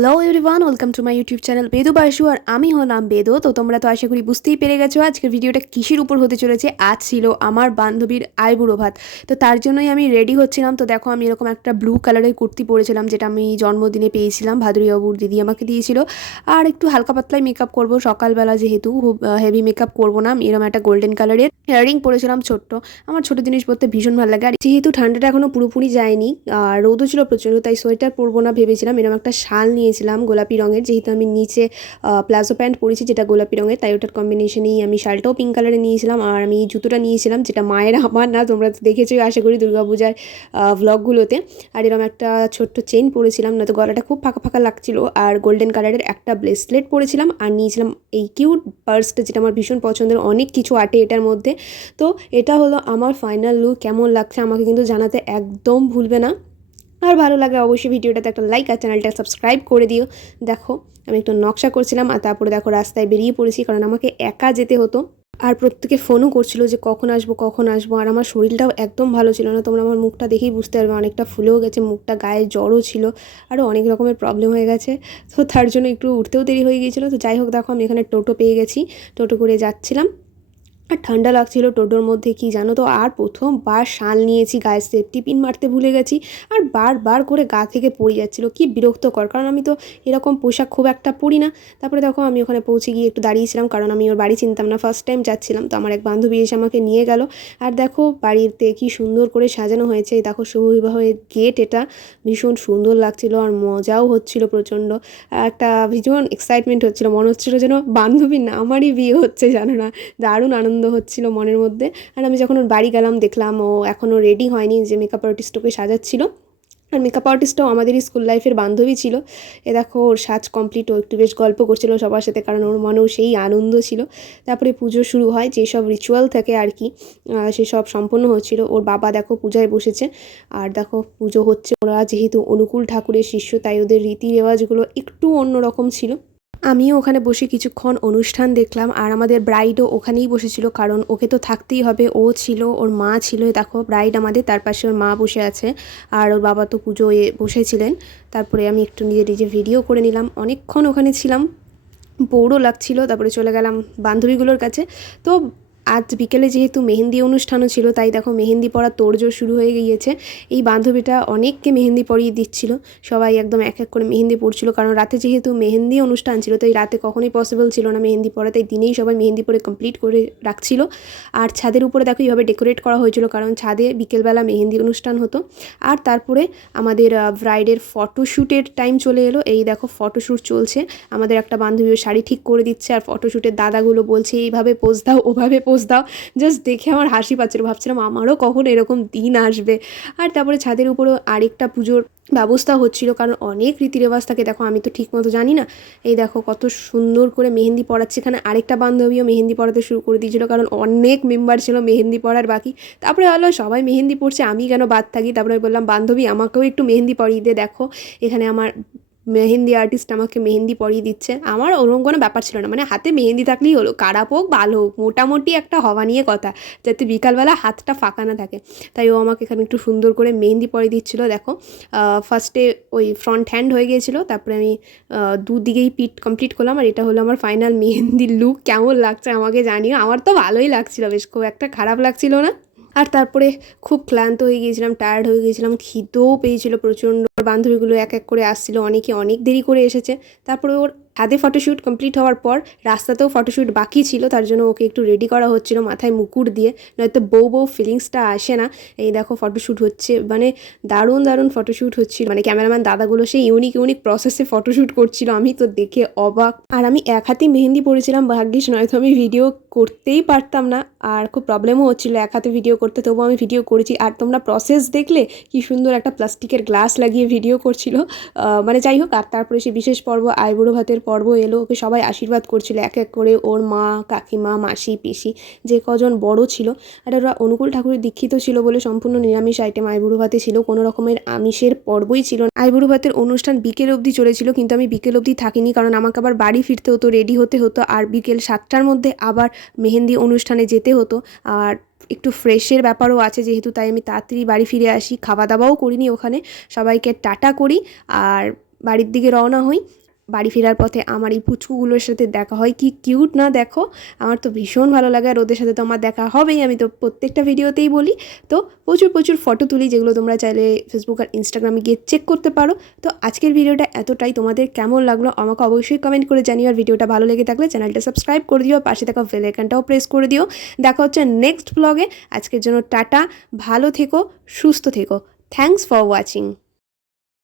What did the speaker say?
Hello everyone welcome to my YouTube channel Bedu Basu আর আমি হলাম বেদো। তো তোমরা তো আশা করি বুঝতেই পেরে গেছো, আজকের ভিডিওটা কিসের উপর হতে চলেছে? আজ ছিল আমার বান্ধবীর আইবুড়ো ভাত। তো তার জন্যই আমি রেডি হচ্ছিলাম। তো দেখো আমি এরকম একটা ব্লু কালারের কুর্তি পরেছিলাম, যেটা আমি জন্মদিনে পেয়েছিলাম। ভাদুরিবাবুর দিদি আমাকে দিয়েছিল। আর একটু হালকা পাতলাই মেকআপ করব। সকালবেলা যেহেতু হেভি মেকআপ করব না, আমি এরকম একটা গোল্ডেন কালারের ইয়ারিং পরেছিলাম ছোট্ট। আমার ছোটো জিনিস পরতে ভীষণ ভালো লাগে। আর যেহেতু ঠান্ডাটা এখনও পুরোপুরি যায়নি, আর রোদও ছিল প্রচণ্ড, তাই সোয়েটার পরবো না ভেবেছিলাম। এরকম একটা শাল নিয়েছিলাম গোলাপি রঙের। যেহেতু আমি নিচে প্লাজো প্যান্ট পরেছি যেটা গোলাপি রঙের, তাই ওটার কম্বিনেশনেই আমি শালটাও পিঙ্ক কালারে নিয়েছিলাম আর আমি জুতোটা নিয়েছিলাম যেটা মায়ের আমার না, তোমরা দেখেছ, আশা করি দুর্গাপূজার ভ্লগগুলোতে আর এরকম একটা ছোট্ট চেন পরেছিলাম, নয়তো গলাটা খুব ফাঁকা ফাঁকা লাগছিল। আর গোল্ডেন কালারের একটা ব্রেসলেট পরেছিলাম আর নিয়েছিলাম এই কিউট পার্সটা যেটা আমার ভীষণ পছন্দের, অনেক কিছু আটে এটার মধ্যে। তো এটা হলো আমার ফাইনাল লুক কেমন লাগছে আমাকে কিন্তু জানাতে একদম ভুলবে না। আর ভালো লাগে অবশ্যই ভিডিওটাতে একটা লাইক আর চ্যানেলটা সাবস্ক্রাইব করে দিও। দেখো, আমি একটু নকশা করছিলাম আর তারপরে দেখো রাস্তায় বেরিয়ে পড়েছি কারণ আমাকে একা যেতে হতো। আর প্রত্যেকে ফোনও করছিল যে কখন আসব কখন আসব, আর আমার শরীরটাও একদম ভালো ছিল না। তোমরা আমার মুখটা দেখেই বুঝতে পারবে, অনেকটা ফুলেও গেছে, মুখটা গায়ে জ্বরও ছিল আরও অনেক রকমের প্রবলেম হয়ে গেছে। তো তার জন্য একটু উঠতেও দেরি হয়ে গিয়েছিল। তো যাই হোক, দেখো আমি এখানে টোটো পেয়ে গেছি। টোটো করে যাচ্ছিলাম। আর ঠান্ডা লাগছিল টোটোর মধ্যে, কি জানো তো? আর প্রথমবার শাল নিয়েছি, গায়ে সেফটি পিন মারতে ভুলে গেছি। আর বারবার করে গা থেকে পড়ে যাচ্ছিল, কি বিরক্তকর। কারণ আমি তো এরকম পোশাক খুব একটা পরি না। তারপরে দেখো, আমি ওখানে পৌঁছে গিয়ে একটু দাঁড়িয়েছিলাম, কারণ আমি ওর বাড়ি চিনতাম না ফার্স্ট টাইম যাচ্ছিলাম। তো আমার এক বান্ধবী এসে আমাকে নিয়ে গেল। আর দেখো, বাড়িতে কি সুন্দর করে সাজানো হয়েছে। দেখো শুভবিবাহের গেট এটা, ভীষণ সুন্দর লাগছিল আর মজাও হচ্ছিল প্রচণ্ড। একটা ভীষণ এক্সাইটমেন্ট হচ্ছিল, মনে হচ্ছিল যেন বান্ধবী না, আমারই বিয়ে হচ্ছে, জানো না? দারুণ আনন্দ আনন্দ হচ্ছিল মনের মধ্যে। আর আমি যখন ওর বাড়ি গেলাম, দেখলাম ও এখনও রেডি হয়নি যে মেকআপ আর্টিস্ট ওকে সাজাচ্ছিল। আর মেকআপ আর্টিস্টও আমাদেরই স্কুল লাইফের বান্ধবী ছিল। এ দেখো, ওর সাজ কমপ্লিট ও একটু বেশ গল্প করছিল সবার সাথে, কারণ ওর মনেও সেই আনন্দ ছিল। তারপরে পুজো শুরু হয় যেসব রিচুয়াল থাকে আর কি সেসব সম্পন্ন হচ্ছিল। ওর বাবা দেখো পূজায় বসেছে, আর দেখো পুজো হচ্ছে। ওরা যেহেতু অনুকূল ঠাকুরের শিষ্য, তাই ওদের রীতি রেওয়াজগুলো একটু অন্যরকম ছিল। আমিও ওখানে বসে কিছুক্ষণ অনুষ্ঠান দেখলাম, আর আমাদের ব্রাইডও ওখানেই বসেছিল, কারণ ওকে তো থাকতেই হবে। ও ছিল, ওর মা ছিল দেখো ব্রাইড আমাদের, তার পাশে ওর মা বসে আছে, আর ওর বাবা তো পুজোয় বসেছিলেন। তারপরে আমি একটু নিজে নিজে ভিডিও করে নিলাম। অনেকক্ষণ ওখানে ছিলাম, বোরও লাগছিল, তারপরে চলে গেলাম বান্ধবীগুলোর কাছে। তো আজ বিকেলে যেহেতু মেহেন্দি অনুষ্ঠানও ছিল, তাই দেখো মেহেন্দি পরা তোড়জোড় শুরু হয়ে গিয়েছে। এই বান্ধবীটা অনেককে মেহেন্দি পরিয়ে দিচ্ছিল, সবাই একদম এক এক করে মেহেন্দি পড়ছিল, কারণ রাতে যেহেতু মেহেন্দি অনুষ্ঠান ছিল, তাই রাতে কখনোই পসিবল ছিল না মেহেন্দি পরা তাই দিনেই সবাই মেহেন্দি পরে কমপ্লিট করে রাখছিল। আর ছাদের উপরে দেখো এইভাবে ডেকোরেট করা হয়েছিল, কারণ ছাদে বিকেলবেলা মেহেন্দি অনুষ্ঠান হতো। আর তারপরে আমাদের ব্রাইডের ফটোশ্যুটের টাইম চলে এলো, এই দেখো ফটোশ্যুট চলছে। আমাদের একটা বান্ধবীও শাড়ি ঠিক করে দিচ্ছে, আর ফটোশ্যুটের দাদাগুলো বলছে, এইভাবে পোজ দাও, ওভাবে পোজ দাও জাস্ট দেখে আমার হাসি পাচ্ছিলো ভাবছিলাম আমারও কখন এরকম দিন আসবে। আর তারপরে ছাদের উপরও আরেকটা পুজোর ব্যবস্থা হচ্ছিল, কারণ অনেক রীতি রেওয়াজ থাকে। দেখো, আমি তো ঠিক মতো জানি না। এই দেখো, কত সুন্দর করে মেহেন্দি পড়াচ্ছে এখানে আরেকটা বান্ধবীও মেহেন্দি পড়াতে শুরু করে দিয়েছিল, কারণ অনেক মেম্বার ছিল মেহেন্দি পড়ার বাকি। তারপরে হলো সবাই মেহেন্দি পড়ছে আমি কেন বাদ থাকি? তারপরে বললাম, বান্ধবী, আমাকেও একটু মেহেন্দি পরিয়ে দিয়ে দেখো। এখানে আমার মেহেন্দি আর্টিস্ট আমাকে মেহেন্দি পরিয়ে দিচ্ছে। আমার ওরকম কোনো ব্যাপার ছিল না। মানে হাতে মেহেন্দি থাকলেই হলো, খারাপ হোক, ভালো হোক, মোটামুটি একটা হওয়া নিয়ে কথা, যাতে বিকালবেলা হাতটা ফাঁকা না থাকে। তাই ও আমাকে এখানে একটু সুন্দর করে মেহেন্দি পরিয়ে দিচ্ছিল, দেখো। ফার্স্টে ওই ফ্রন্ট হ্যান্ড হয়ে গিয়েছিল, তারপরে আমি দুদিকেই পিট কমপ্লিট করলাম, আর এটা হলো আমার ফাইনাল মেহেন্দির লুক কেমন লাগছে আমাকে জানিও? আমার তো ভালোই লাগছিল, বেশ খুব একটা খারাপ লাগছিল না। আর তারপরে খুব ক্লান্ত হয়ে গিয়েছিলাম টায়ার্ড হয়ে গিয়েছিলাম, খিদেও পেয়েছিল প্রচণ্ড। বান্ধবীগুলো এক এক করে আসছিল, অনেকে অনেক দেরি করে এসেছে। তারপরে ওর হাতে ফটোশ্যুট কমপ্লিট হওয়ার পর রাস্তাতেও ফটোশ্যুট বাকি ছিল, তার জন্য ওকে একটু রেডি করা হচ্ছিল, মাথায় মুকুট দিয়ে। নয়তো বউ বউ ফিলিংসটা আসে না। এই দেখো ফটোশ্যুট হচ্ছে মানে দারুণ দারুণ ফটোশ্যুট হচ্ছিল। মানে ক্যামেরাম্যান দাদাগুলো সেই ইউনিক ইউনিক প্রসেসে ফটোশ্যুট করছিল, আমি তো দেখে অবাক। আর আমি এক হাতেই মেহেন্দি পড়েছিলাম ভাগ্যিস নয়তো আমি ভিডিও করতেই পারতাম না। আর খুব প্রবলেমও হচ্ছিল এক হাতে ভিডিও করতে, তবুও আমি ভিডিও করেছি। আর তোমরা প্রসেস দেখলে কি সুন্দর একটা প্লাস্টিকের গ্লাস লাগিয়ে ভিডিও করছিল। মানে যাই হোক, আর তারপরে সে বিশেষ পর্ব আইবুড়ো ভাতের পর্ব এলো, ওকে সবাই আশীর্বাদ করছিল, এক এক করে ওর মা, কাকিমা, মাসি, পিসি যে কজন বড় ছিল। আর ওরা অনুকূল ঠাকুরের দীক্ষিত ছিল বলে সম্পূর্ণ নিরামিষ আইটেম আইবুড়ো ভাতে ছিল, কোনো রকমের আমিষের পর্বই ছিল আইবুড়ো ভাতের অনুষ্ঠান বিকেল অবধি চলেছিল, কিন্তু আমি বিকেল অবধি থাকিনি, কারণ আমাকে আবার বাড়ি ফিরতে হতো রেডি হতে হতো, আর বিকেল সাতটার মধ্যে আবার মেহেন্দি অনুষ্ঠানে যেতে হতো। আর একটু ফ্রেশের ব্যাপারও আছে যেহেতু, তাই আমি তাড়াতাড়ি বাড়ি ফিরে আসি, খাওয়া দাওয়াও করিনি ওখানে, সবাইকে টাটা করি, আর বাড়ির দিকে রওনা হই। বাড়ি ফেরার পথে আমার এই পুচকুগুলোর সাথে দেখা হয়। কি কিউট না দেখো? আমার তো ভীষণ ভালো লাগে আর ওদের সাথে তো আমার দেখা হবেই। আমি তো প্রত্যেকটা ভিডিওতেই বলি। তো প্রচুর প্রচুর ফটো তুলি যেগুলো তোমরা চাইলে ফেসবুক আর ইনস্টাগ্রামে গিয়ে চেক করতে পারো। তো আজকের ভিডিওটা এতটাই। তোমাদের কেমন লাগল আমাকে অবশ্যই কমেন্ট করে জানিও। আর ভিডিওটা ভালো লেগে থাকলে চ্যানেলটা সাবস্ক্রাইব করে দিও। পাশে থাকা বেল প্রেস করে দিও। দেখা হচ্ছে নেক্সট ব্লগে আজকের জন্য টাটা। ভালো থেকো, সুস্থ থেকো। Thanks for watching